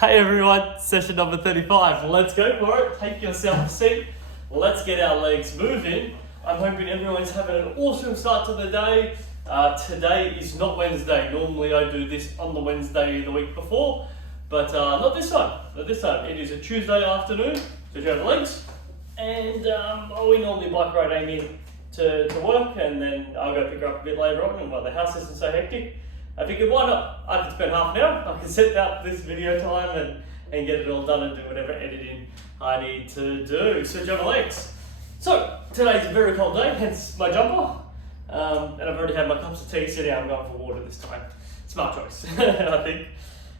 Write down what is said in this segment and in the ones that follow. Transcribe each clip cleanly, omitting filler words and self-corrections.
Hey everyone, session number 35. Let's go for it. Take yourself a seat. Let's get our legs moving. I'm hoping everyone's having an awesome start to the day. Today is not Wednesday. Normally I do this on the Wednesday the week before, but not this time. Not this time. It is a Tuesday afternoon, so you have legs. And we normally bike ride Amy to work, and then I'll go pick her up a bit later on, and while the house isn't so hectic, I figured why not? I could spend half an hour, I can set up this video time and get it all done and do whatever editing I need to do. So jump legs. So today's a very cold day, hence my jumper. And I've already had my cups of tea, so now I'm going for water this time. Smart choice, I think.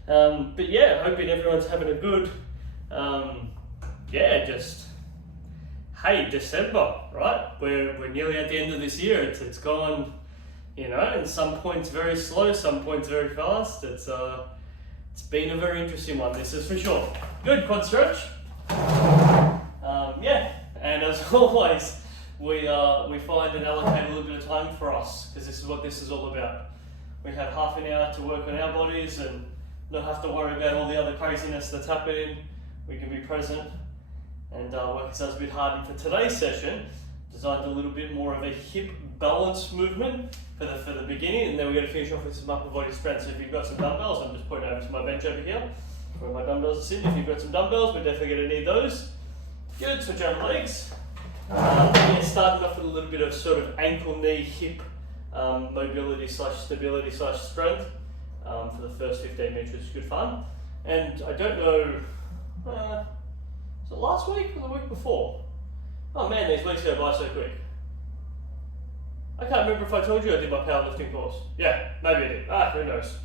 But yeah, hoping everyone's having a good, hey, December, right? We're nearly at the end of this year. It's gone, you know, and some points very slow, some points very fast. It's been a very interesting one, this is for sure. Good, quad stretch. And as always, we find and allocate a little bit of time for us, because this is what this is all about. We have half an hour to work on our bodies and not have to worry about all the other craziness that's happening. We can be present and work ourselves a bit hard. And for today's session, designed a little bit more of a hip balance movement for the beginning, and then we're going to finish off with some upper body strength. So if you've got some dumbbells, I'm just pointing over to my bench over here where my dumbbells are sitting. If you've got some dumbbells, we're definitely going to need those. Good, switch over legs. Starting off with a little bit of sort of ankle, knee, hip mobility / stability / strength for the first 15 minutes, which is good fun. And I don't know, was it last week or the week before? Oh man, these weeks go by so quick. I can't remember if I told you I did my powerlifting course. Yeah, maybe I did. Who knows?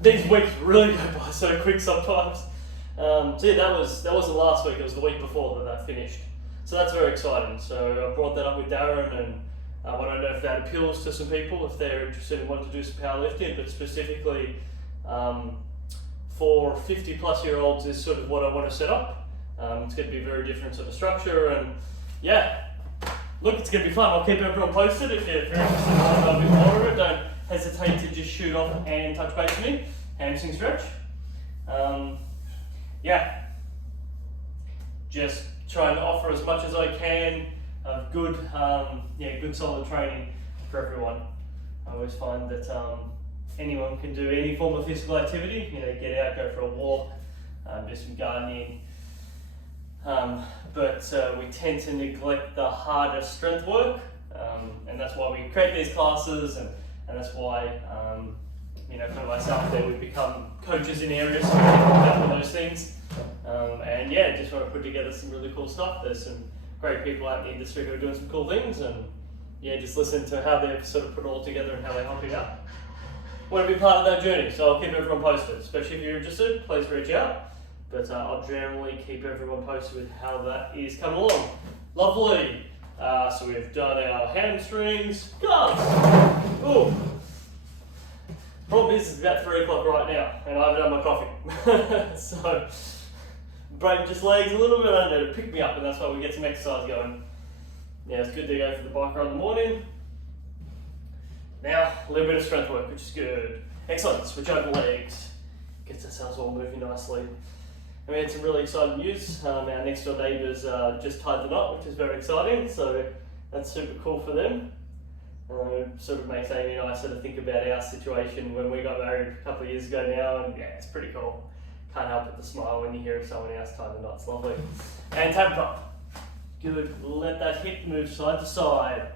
These weeks really go by so quick sometimes. So yeah, that wasn't last week, it was the week before that finished. So that's very exciting. So I brought that up with Darren, and I don't know if that appeals to some people, if they're interested in wanting to do some powerlifting, but specifically for 50 plus year olds is sort of what I want to set up. It's going to be a very different sort of structure, and yeah, look, it's going to be fun. I'll keep everyone posted. If you're interested in knowing a bit more of it, don't hesitate to just shoot off and touch base with me. Hamstring stretch. Just trying to offer as much as I can of good solid training for everyone. I always find that anyone can do any form of physical activity. You know, get out, go for a walk, do some gardening. But we tend to neglect the harder strength work, and that's why we create these classes, and that's why, for myself there, we become coaches in areas so we can look at those things. Just want to put together some really cool stuff. There's some great people out in the industry who are doing some cool things, and just listen to how they've sort of put it all together and how they help you out. Want to be part of that journey, so I'll keep everyone posted, especially if you're interested, please reach out. But I'll generally keep everyone posted with how that is coming along. Lovely. So we've done our hamstrings. Guns. Ooh. Problem is, it's about 3 o'clock right now, and I haven't done my coffee. So, brain just lags a little bit under to pick me up, and that's why we get some exercise going. Yeah, it's good to go for the bike ride in the morning. Now, a little bit of strength work, which is good. Excellent. Switch over legs. Gets ourselves all moving nicely. And we had some really exciting news. Our next door neighbours just tied the knot, which is very exciting, so that's super cool for them. Sort of makes Amy and I sort of think about our situation when we got married a couple of years ago now, and yeah, it's pretty cool. Can't help but to smile when you hear someone else tie the knot, it's lovely. And tabletop. Good, let that hip move side to side.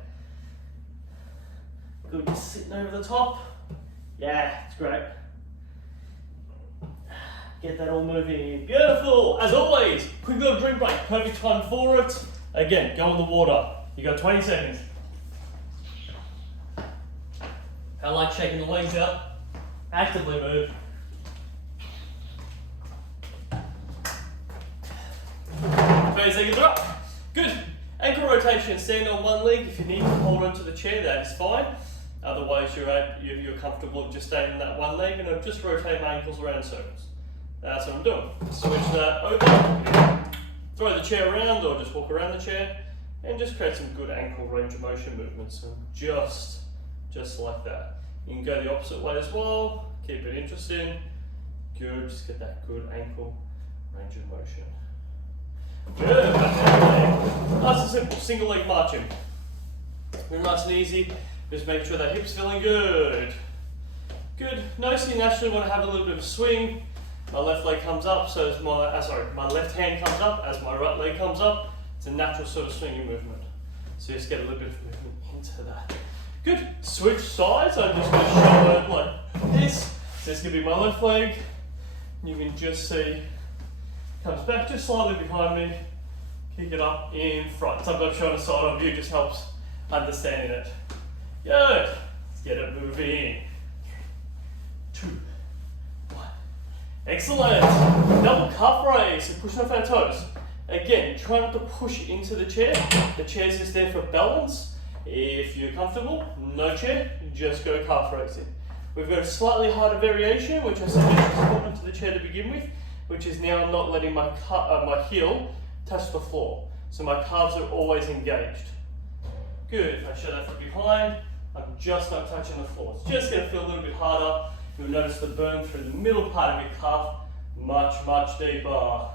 Good, just sitting over the top. Yeah, it's great. Get that all moving. Beautiful! As always, quick little drink break. Perfect time for it. Again, go in the water. You got 20 seconds. I like shaking the legs out. Actively move. 20 seconds are up. Good. Ankle rotation. Stand on one leg. If you need to hold onto the chair, that is fine. Otherwise, you're comfortable just staying on that one leg, and I'll just rotate my ankles around in circles. That's what I'm doing. Switch that over, throw the chair around or just walk around the chair, and just create some good ankle range of motion movements. So just like that. You can go the opposite way as well, keep it interesting. Good, just get that good ankle range of motion. Good, nice and simple, single leg marching. Very nice and easy, just make sure that hip's feeling good. Good, notice you naturally want to have a little bit of a swing. My left leg comes up, so as my left hand comes up as my right leg comes up. It's a natural sort of swinging movement. So just get a little bit of movement into that. Good, switch sides, I'm just going to show it like this. So this is going to be my left leg. You can just see, comes back just slightly behind me, kick it up in front. Sometimes showing a side on view just helps understanding it. Good, let's get it moving. 2, 1. Excellent. Double calf raise, so push off our toes. Again, try not to push into the chair. The chair's just there for balance. If you're comfortable, no chair, just go calf raising. We've got a slightly harder variation, which I suggest is hold onto the chair to begin with, which is now not letting my heel touch the floor. So my calves are always engaged. Good, if I show that from behind, I'm just not touching the floor. It's just gonna feel a little bit harder. You'll notice the burn through the middle part of your calf, much, much deeper.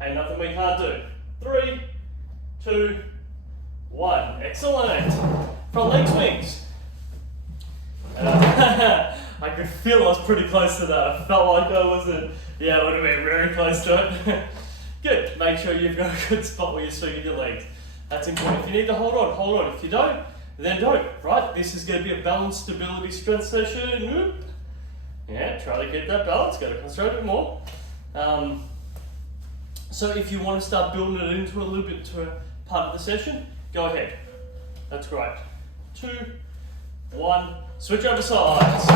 Hey, nothing we can't do. 3, 2, 1. Excellent. Front leg swings. I could feel I was pretty close to that. I felt like I wasn't. Yeah, I would have been very close to it. Good. Make sure you've got a good spot where you're swinging your legs. That's important. If you need to hold on, hold on. If you don't, then don't. Right? This is going to be a balance, stability, strength session. Yeah, try to get that balance. Got to concentrate a bit more. So if you want to start building it into a little bit to a part of the session, go ahead. That's great. 2, 1. Switch over sides.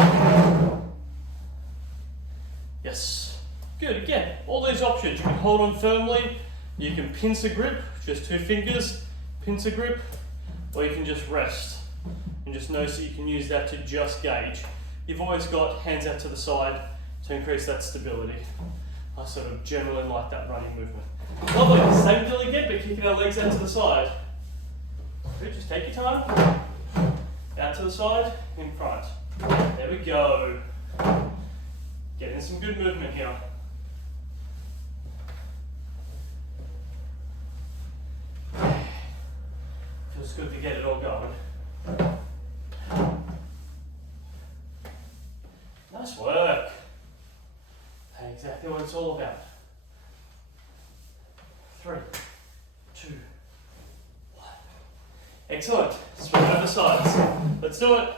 Yes. Good. Again, all these options. You can hold on firmly. You can pincer grip, just 2 fingers, pincer grip, or you can just rest. And just notice that you can use that to just gauge. You've always got hands out to the side to increase that stability. I sort of generally like that running movement. Lovely. Same deal again, but kicking our legs out to the side. Good. Just take your time. Out to the side, in front. There we go. Getting some good movement here. Feels good to get it all going. Nice work. That's exactly what it's all about. 3, 2, 1. Excellent. Swing over sides. Let's do it.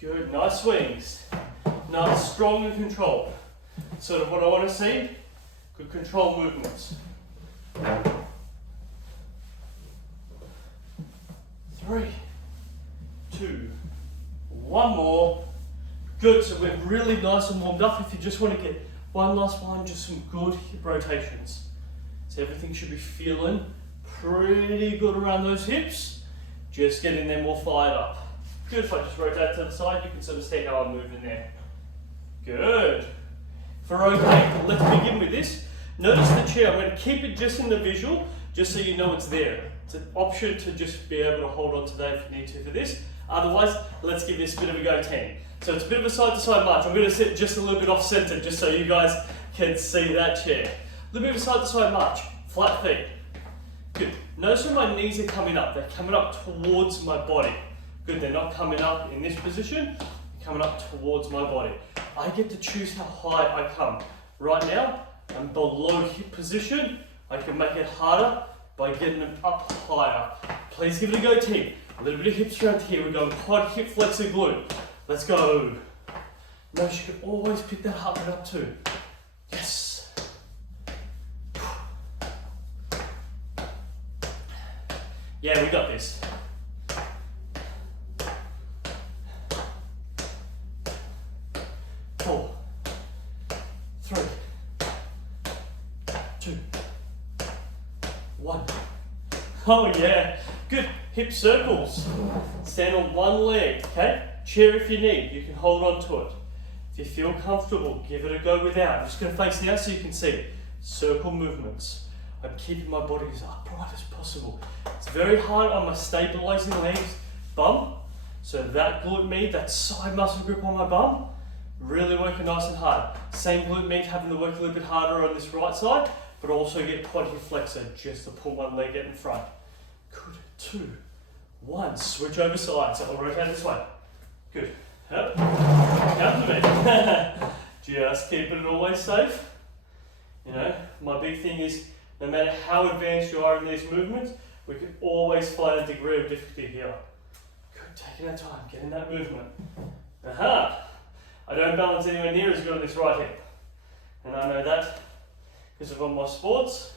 Good. Nice swings. Nice, strong and controlled. Sort of what I want to see. Good control movements. 3, 2, 1 more. Good, so we're really nice and warmed up. If you just want to get one last one, just some good hip rotations. So everything should be feeling pretty good around those hips. Just getting them all fired up. Good, if I just rotate to the side, you can sort of see how I'm moving there. Good. For rotating, let's begin with this. Notice the chair, I'm going to keep it just in the visual, just so you know it's there. It's an option to just be able to hold on to that if you need to for this. Otherwise, let's give this a bit of a go 10. So it's a bit of a side-to-side march. I'm going to sit just a little bit off-centered, just so you guys can see that chair. A little bit of a side-to-side march, flat feet. Good. Notice when my knees are coming up. They're coming up towards my body. Good, they're not coming up in this position. They're coming up towards my body. I get to choose how high I come. Right now, I'm below hip position. I can make it harder by getting them up higher. Please give it a go, team. A little bit of hip strength here. We're going quad, hip, flexor, glute. Let's go. Notice you can always pick that heart rate up too. Yes. Yeah, we got this. 4, 3, 2, 1. Oh yeah, good. Hip circles. Stand on one leg, okay? Chair if you need, you can hold on to it. If you feel comfortable, give it a go without. I'm just going to face now so you can see circle movements. I'm keeping my body as upright as possible. It's very hard on my stabilizing legs, bum. So that glute med, that side muscle grip on my bum, really working nice and hard. Same glute med having to work a little bit harder on this right side, but also get quadriflexor flexor just to pull one leg out in front. Good, 2, 1, switch over sides. So I'll rotate this way. Good. Yep. Come to me. Just keeping it always safe. You know, my big thing is no matter how advanced you are in these movements, we can always find a degree of difficulty here. Good, taking our time, getting that movement. Aha! I don't balance anywhere near as good on this right hip. And I know that because of all my sports.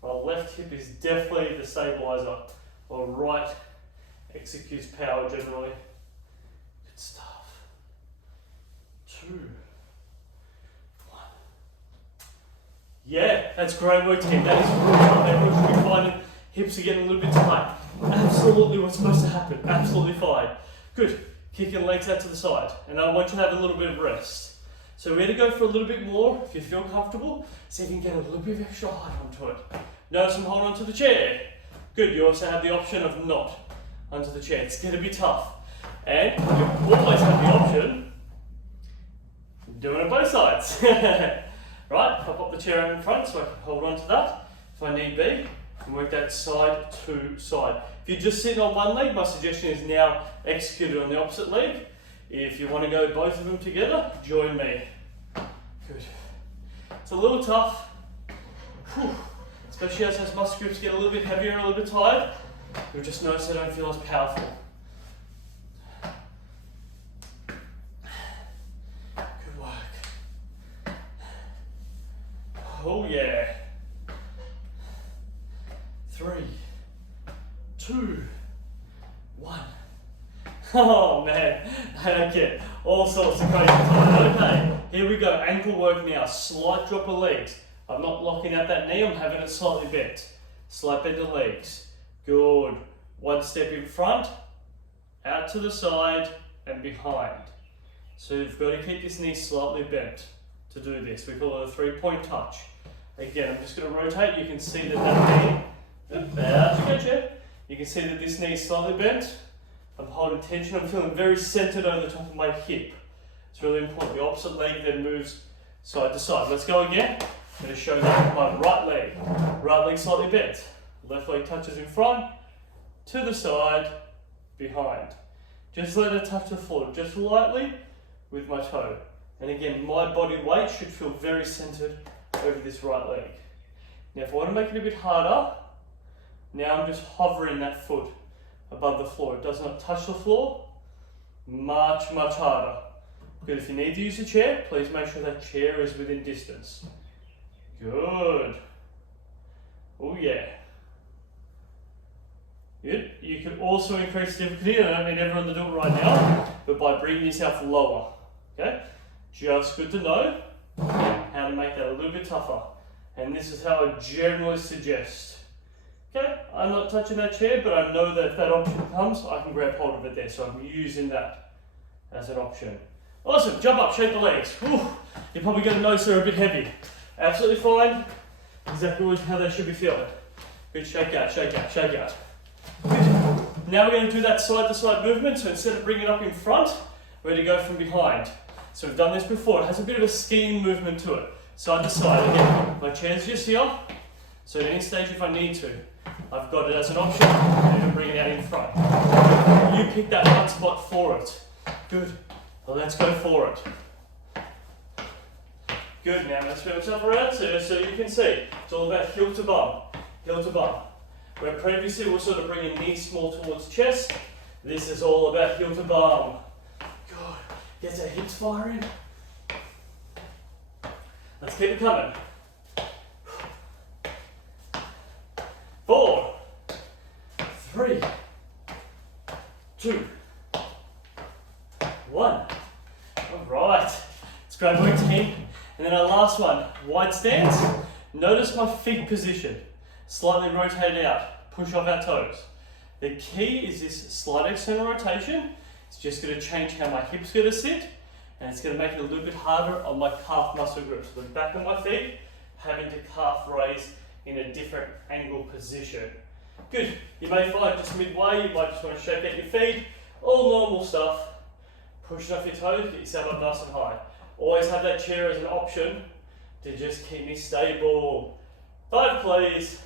My left hip is definitely the stabilizer, while right executes power generally. Good stuff. 2, 1. Yeah, that's great work, team. That is really tough. Everyone should be finding hips are getting a little bit tight. Absolutely what's supposed to happen. Absolutely fine. Good. Kicking legs out to the side. And I want you to have a little bit of rest. So we're going to go for a little bit more if you feel comfortable, so you can get a little bit of extra height onto it. Notice I'm holding onto the chair. Good, you also have the option of not onto the chair. It's going to be tough. And you always have the option of doing it on both sides. Right, pop up the chair out in front so I can hold on to that if I need be, and work that side to side. If you're just sitting on one leg, my suggestion is now execute it on the opposite leg. If you want to go both of them together, join me. Good. It's a little tough, especially as those muscle groups get a little bit heavier and a little bit tired. You'll just notice they don't feel as powerful. Good work. Oh yeah. 3, 2, 1. Oh man, I don't get all sorts of crazy time. Okay, here we go. Ankle work now. Slight drop of legs. I'm not locking out that knee, I'm having it slightly bent. Slight bend of legs. Good. One step in front, out to the side, and behind. So you've got to keep this knee slightly bent to do this. We call it a 3-point touch. Again, I'm just going to rotate. You can see that knee, about to get you. You can see that this knee is slightly bent. I'm holding tension, I'm feeling very centered over the top of my hip. It's really important. The opposite leg then moves side to side. Let's go again. I'm going to show that with my right leg. Right leg slightly bent. Left leg touches in front, to the side, behind. Just let it touch the floor, just lightly with my toe. And again, my body weight should feel very centered over this right leg. Now if I want to make it a bit harder, now I'm just hovering that foot above the floor. It does not touch the floor. Much, much harder. Good. If you need to use a chair, please make sure that chair is within distance. Good. Oh yeah. Good. You can also increase difficulty. I don't need everyone to do it right now, but by bringing yourself lower. Okay? Just good to know how to make that a little bit tougher. And this is how I generally suggest. Okay, I'm not touching that chair, but I know that if that option comes, I can grab hold of it there. So I'm using that as an option. Awesome, jump up, shake the legs. Whew. You're probably going to notice they're a bit heavy. Absolutely fine. Exactly how they should be feeling. Good, shake out, shake out, shake out. Good. Now we're going to do that side to side movement. So instead of bringing it up in front, we're going to go from behind. So we've done this before. It has a bit of a skiing movement to it. Side to side. Again, my chair's just here. So at any stage if I need to, I've got it as an option, and even bring it out in front. You pick that one spot for it. Good. Well, let's go for it. Good. Now let's spin myself around so you can see. It's all about heel to bum. Heel to bum. Where previously we were sort of bringing knees small towards chest, this is all about heel to bum. Good. Get that hips firing. Let's keep it coming. 4, 3, 2, 1. All right. It's great work, team. And then our last one, wide stance. Notice my feet position. Slightly rotate out. Push off our toes. The key is this slight external rotation. It's just going to change how my hips going to sit, and it's going to make it a little bit harder on my calf muscle groups. So the back of my feet having to calf raise in a different angle position. Good. You may find just midway, you might just want to shake out your feet, All normal stuff. Pushing off your toes, get yourself up nice and high. Always have that chair as an option to just keep me stable. 5 please.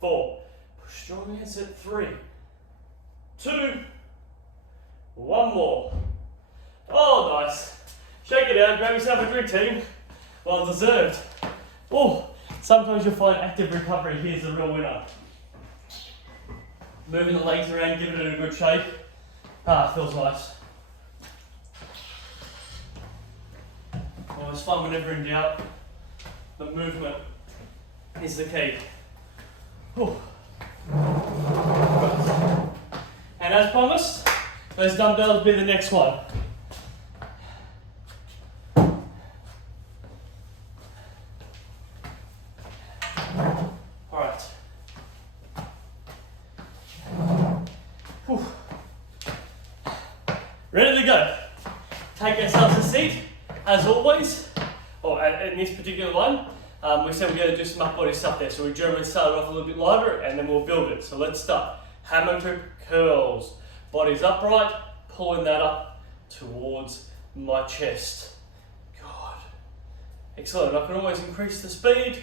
4. Push strong against it. 3, 2, 1 more. Oh, nice. Shake it out, grab yourself a drink, team. Well deserved. Oh, sometimes you'll find active recovery here's the real winner. Moving the legs around, giving it a good shake. Feels nice. Always fun whenever in doubt. The movement is the key. Right. And as promised, those dumbbells will be the next one. Alright. Ready to go. Take ourselves a seat. As always, in this particular one, we said we're going to do some upper body stuff there. So we generally start off a little bit lighter and then we'll build it. So let's start. Hammer to curls. Body's upright, pulling that up towards my chest. Good. Excellent. I can always increase the speed.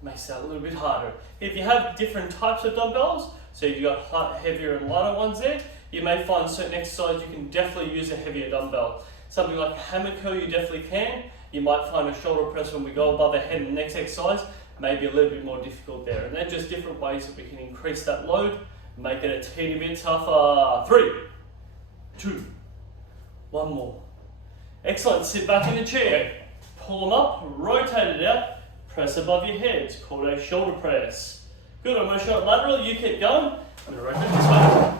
Makes that a little bit harder. If you have different types of dumbbells, so you've got heavier and lighter ones there, you may find certain exercises you can definitely use a heavier dumbbell. Something like a hammer curl you definitely can. You might find a shoulder press when we go above the head in the next exercise, maybe a little bit more difficult there. And they're just different ways that we can increase that load, make it a teeny bit tougher. 3, 2, 1 more. Excellent, sit back in the chair. Pull them up, rotate it out, press above your head. It's called a shoulder press. Good, I'm going to show it lateral, you keep going. I'm going to rotate this way.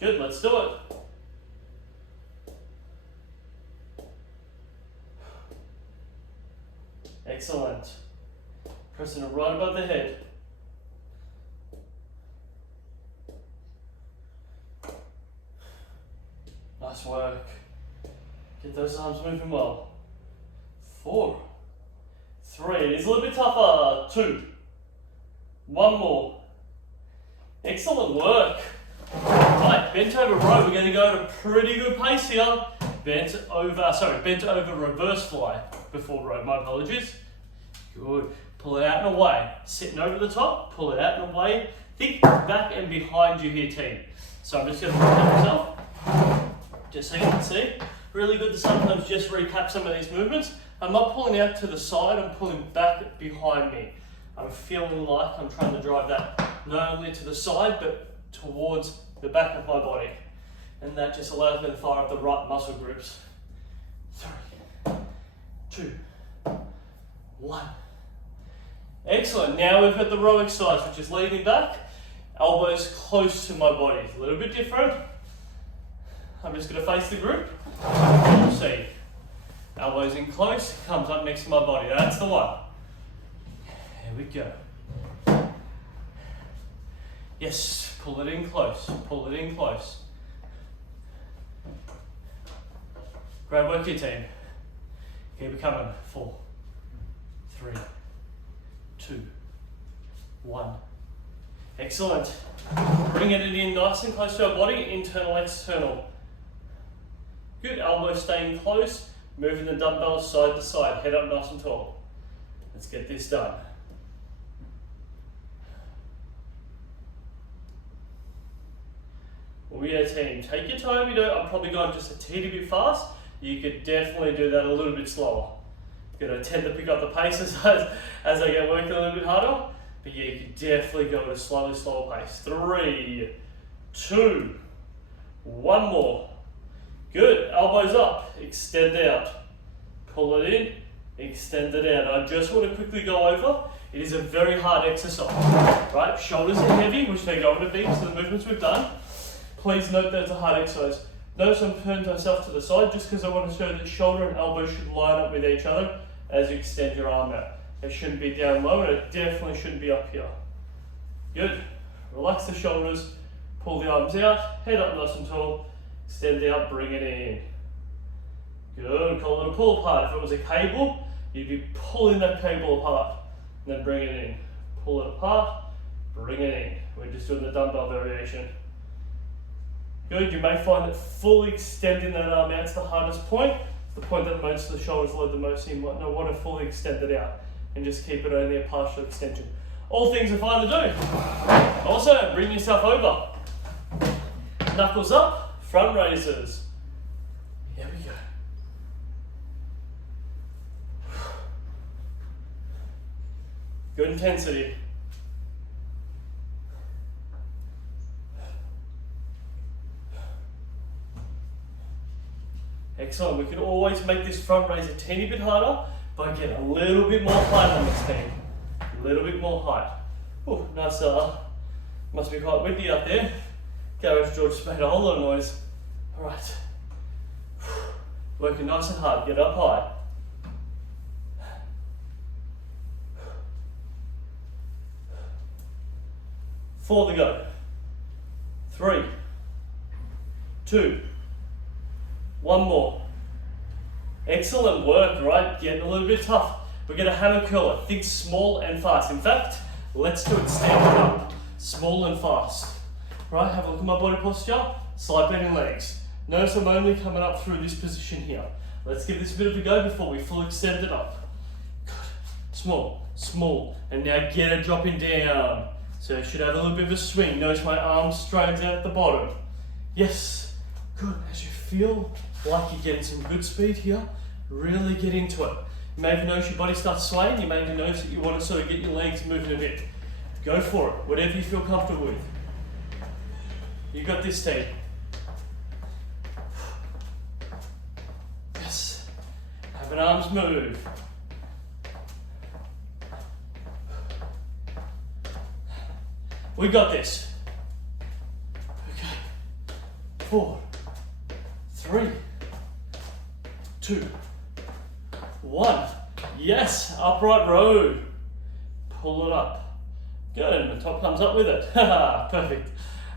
Good, let's do it. Excellent. Pressing it right above the head. Nice work. Get those arms moving well. 4, 3, it is a little bit tougher. 2, 1 more. Excellent work. Right, bent over row. We're going to go at a pretty good pace here. Bent over reverse fly before row. My apologies. Good. Pull it out and away. Sitting over the top, pull it out and away. Think back and behind you here, team. So I'm just going to recap myself, just so you can see. Really good to sometimes just recap some of these movements. I'm not pulling out to the side, I'm pulling back behind me. I'm feeling like I'm trying to drive that not only to the side, but towards the back of my body. And that just allows me to fire up the right muscle groups. 3, 2, 1. Excellent. Now we've got the row exercise, which is leaning back, elbows close to my body. A little bit different. I'm just going to face the group. You'll see. Elbows in close, comes up next to my body. That's the one. Here we go. Yes, pull it in close. Pull it in close. Great work, your team. Keep it coming. 4, 3, 2, 1. Excellent. Bringing it in nice and close to our body, internal, external. Good, elbows staying close, moving the dumbbells side to side, head up nice and tall. Let's get this done. Well, yeah, team, take your time. I'm probably going just a teeny bit fast. You could definitely do that a little bit slower. You're going to tend to pick up the pace as I get working a little bit harder. But yeah, you could definitely go at a slightly slower pace. 3, 2, 1 more. Good, elbows up, extend out. Pull it in, extend it out. I just want to quickly go over. It is a very hard exercise, right? Shoulders are heavy, which they're going to be because of the movements we've done. Please note that it's a hard exercise. Notice I'm turning myself to the side just because I want to show that shoulder and elbow should line up with each other as you extend your arm out. It shouldn't be down low and it definitely shouldn't be up here. Good. Relax the shoulders, pull the arms out, head up nice and tall, extend out, bring it in. Good, call it a pull apart. If it was a cable, you'd be pulling that cable apart and then bring it in. Pull it apart, bring it in. We're just doing the dumbbell variation. Good, you may find that fully extending that arm out is the hardest point. It's the point that most of the shoulders load the most, so you might not want to fully extend it out and just keep it only a partial extension. All things are fine to do. Also, bring yourself over. Knuckles up, front raisers. Here we go. Good intensity. Excellent. We can always make this front raise a teeny bit harder by getting a little bit more height on this team. A little bit more height. Oh, nice. Must be quite windy out there. Garage George just made a whole lot of noise. All right. Working nice and hard. Get up high. For the go. 3, 2, 1 more. Excellent work, right? Getting a little bit tough. We're going to hammer curl it. Think small and fast. In fact, let's do it standing up. Small and fast. Right, have a look at my body posture. Side bending legs. Notice I'm only coming up through this position here. Let's give this a bit of a go before we fully extend it up. Good. Small, small. And now get it dropping down. So I should have a little bit of a swing. Notice my arm straightens out at the bottom. Yes. Good. As you feel like you're getting some good speed here, really get into it. You may even notice your body starts swaying. You may even notice that you want to sort of get your legs moving a bit. Go for it. Whatever you feel comfortable with. You got this, team. Yes. Having arms move. We got this. Okay. 4, 3, 2, 1. Yes, upright row. Pull it up. Good, and the top comes up with it. Perfect.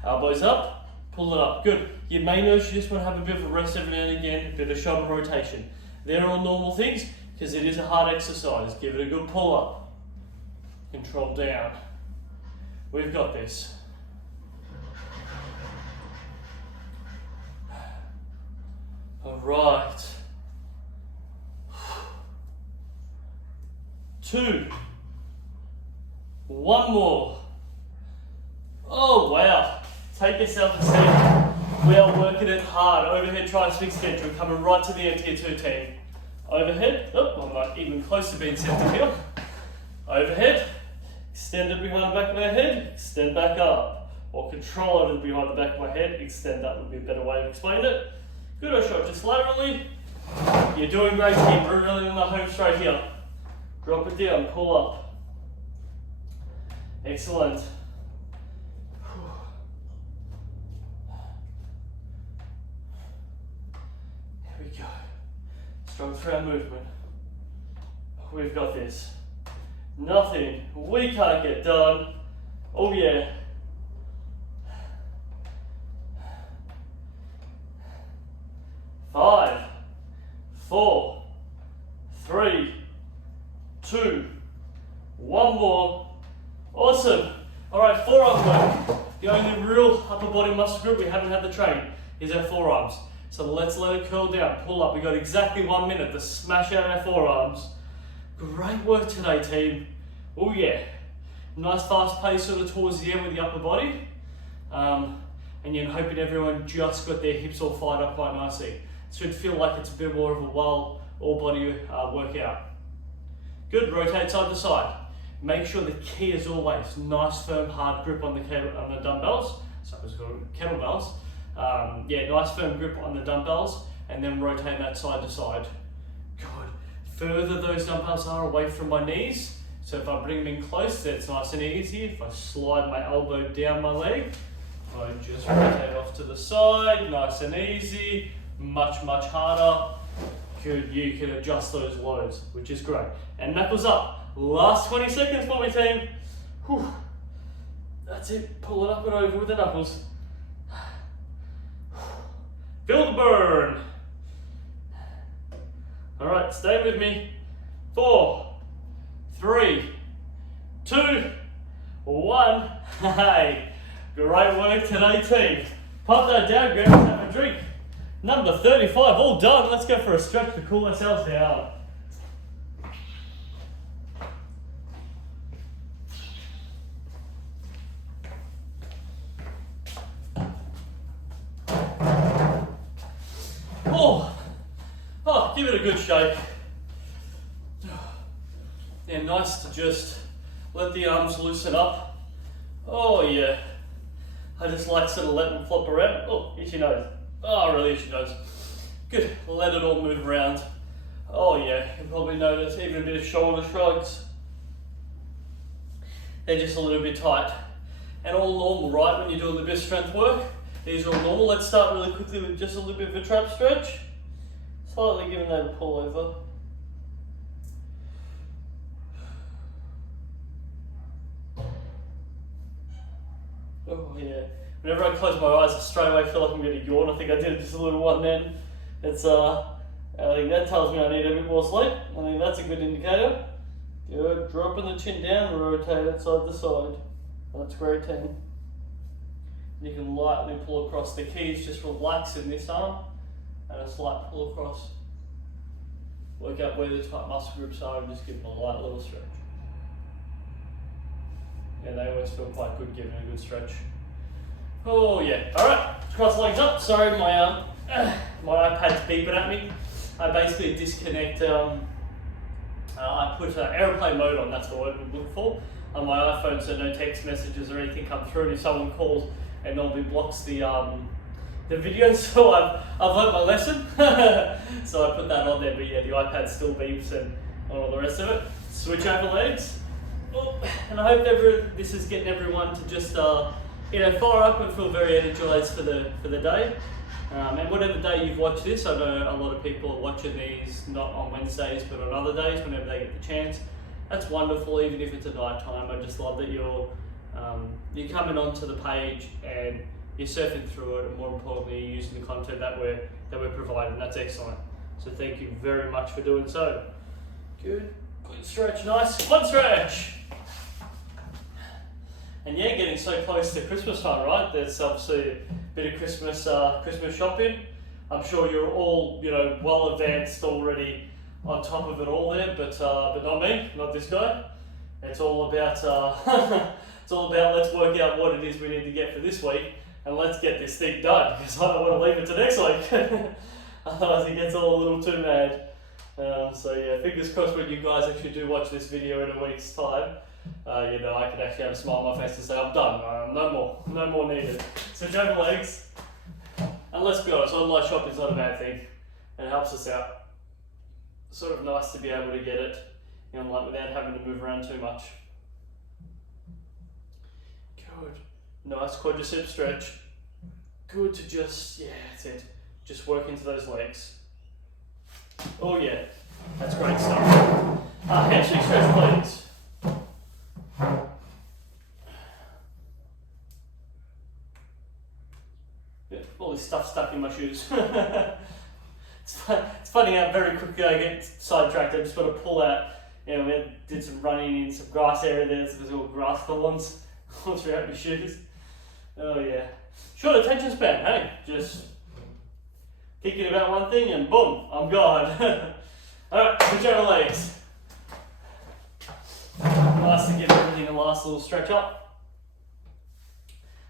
Elbows up, pull it up. Good. You may notice you just want to have a bit of a rest every now and again, a bit of shoulder rotation. They're all normal things because it is a hard exercise. Give it a good pull up. Control down. We've got this. All right. 2. 1 more. Oh, wow. Take yourself a seat. We are working it hard. Overhead tricep extension. We're coming right to the end here too, team. Overhead. Oh, I'm not even close to being centered here. Overhead. Extend it behind the back of my head. Extend back up. Or control over behind the back of my head. Extend up would be a better way of explaining it. Good or short, just laterally. You're doing great, team. We're really on the home straight here. Drop it down, pull up. Excellent. There we go. Strong through our movement. We've got this. Nothing we can't get done. Oh yeah. 5, 4, 3, 2, 1 more. Awesome. All right, forearm work. The only real upper body muscle group we haven't had to train is our forearms. So let's let it curl down, pull up. We've got exactly 1 minute to smash out our forearms. Great work today, team. Oh yeah. Nice fast pace sort of towards the end with the upper body. And you're hoping everyone just got their hips all fired up quite nicely. It should feel like it's a bit more of a all-body workout. Good, rotate side to side. Make sure the key is always nice, firm, hard grip on the dumbbells. So it's called kettlebells. Yeah, nice, firm grip on the dumbbells, and then rotate that side to side. Good. Further those dumbbells are away from my knees. So if I bring them in close, that's nice and easy. If I slide my elbow down my leg, I just rotate off to the side, nice and easy. Much, much harder. Good, you can adjust those loads, which is great. And knuckles up. Last 20 seconds for me, team. Whew. That's it, pull it up and over with the knuckles. Feel the burn. All right, stay with me. 4, 3, 2, 1. Hey, great work today, team. Pop that down, grab us, have a drink. Number 35, all done. Let's go for a stretch to cool ourselves down. Oh, give it a good shake. Yeah, nice to just let the arms loosen up. Oh yeah. I just like sort of let them flop around. Oh, itch your nose. Oh, really itch your nose. Good, let it all move around. Oh yeah, you can probably notice even a bit of shoulder shrugs. They're just a little bit tight. And all normal, right, when you're doing a bit of strength work. These are all normal. Let's start really quickly with just a little bit of a trap stretch. Slightly giving that a pull over. Oh yeah. Whenever I close my eyes, I straight away feel like I'm going to yawn. I think I did just a little one then. It's I think that tells me I need a bit more sleep. I think that's a good indicator. Good. Dropping the chin down, rotate it side to side. That's great, team. You can lightly pull across. The key is just relax in this arm and a slight pull across. Work out where the tight muscle groups are and just give them a light little stretch. Yeah, they always feel quite good giving a good stretch. Oh yeah. Alright, cross legs up. Sorry, my iPad's beeping at me. I basically disconnect, I put airplane mode on, that's the word I'm looking for, on my iPhone so no text messages or anything come through, and if someone calls it normally blocks the video, so I've learnt my lesson. So I put that on there, but yeah, the iPad still beeps and all the rest of it. Switch over legs. Oh, and I hope this is getting everyone to just fire up and feel very energized for the day. And whatever day you've watched this, I know a lot of people are watching these not on Wednesdays but on other days whenever they get the chance. That's wonderful, even if it's a night time. I just love that you're coming onto the page and you're surfing through it, and more importantly, you're using the content that we're providing. That's excellent. So thank you very much for doing so. Good stretch, nice one stretch. And yeah, getting so close to Christmas time, right? There's obviously a bit of Christmas shopping. I'm sure you're all, well advanced already on top of it all there, but not me, not this guy. It's all about let's work out what it is we need to get for this week, and let's get this thing done, because I don't want to leave it to next week. Otherwise it gets all a little too mad. So yeah, fingers crossed when you guys actually do watch this video in a week's time. I can actually have a smile on my face and say, I'm done, no more needed. Switch over legs, and let's be honest, online shopping is not a bad thing, and it helps us out. Sort of nice to be able to get it, without having to move around too much. Good, nice quadricep stretch. Good to just, that's it, just work into those legs. Oh yeah, that's great stuff. Hamstring stretch, please. All this stuff stuck in my shoes. It's funny how very quickly I get sidetracked. I just want to pull out, we did some running in some grass area there, so there's all grass thorns all throughout my shoes. Oh yeah. Short attention span, hey? Just thinking about one thing and boom, I'm gone. Alright, switch over legs. Nice to give everything a last little stretch up.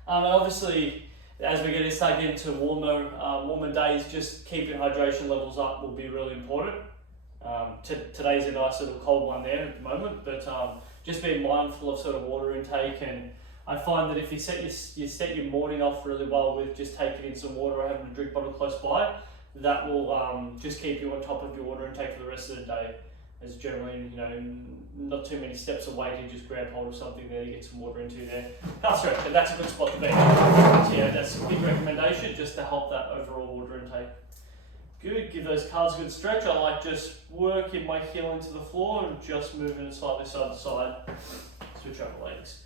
And obviously, as we're going to start getting to warmer days, just keeping hydration levels up will be really important. Today's a nice little cold one there at the moment, but just being mindful of sort of water intake. And I find that if you set your morning off really well with just taking in some water or having a drink bottle close by, that will just keep you on top of your water intake for the rest of the day. As generally, not too many steps away to just grab hold of something there to get some water into there. Calf stretch, and that's a good spot to be. So yeah, that's a big recommendation just to help that overall water intake. Good, give those calves a good stretch. I like just working my heel into the floor and just moving it slightly side to side. Switch over legs.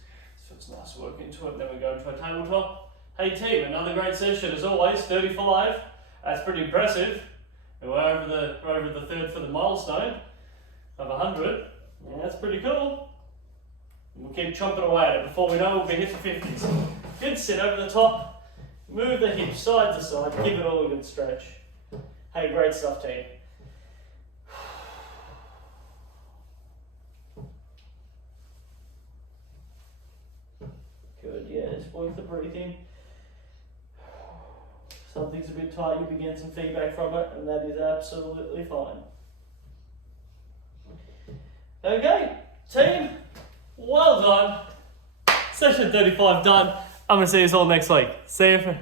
So it's nice work into it. Then we go into a tabletop. Hey team, another great session as always, 35. That's pretty impressive. And we're over the third for the milestone of 100. Yeah, that's pretty cool. We'll keep chomping away at it. Before we know, we'll be hit for 50s. Good, sit over the top. Move the hips side to side. Give it all a good stretch. Hey, great stuff, team. Good, yeah, just work the breathing. Something's a bit tight, you'll be getting some feedback from it, and that is absolutely fine. Okay, team, well done. Session 35 done. I'm going to see you all next week. See you.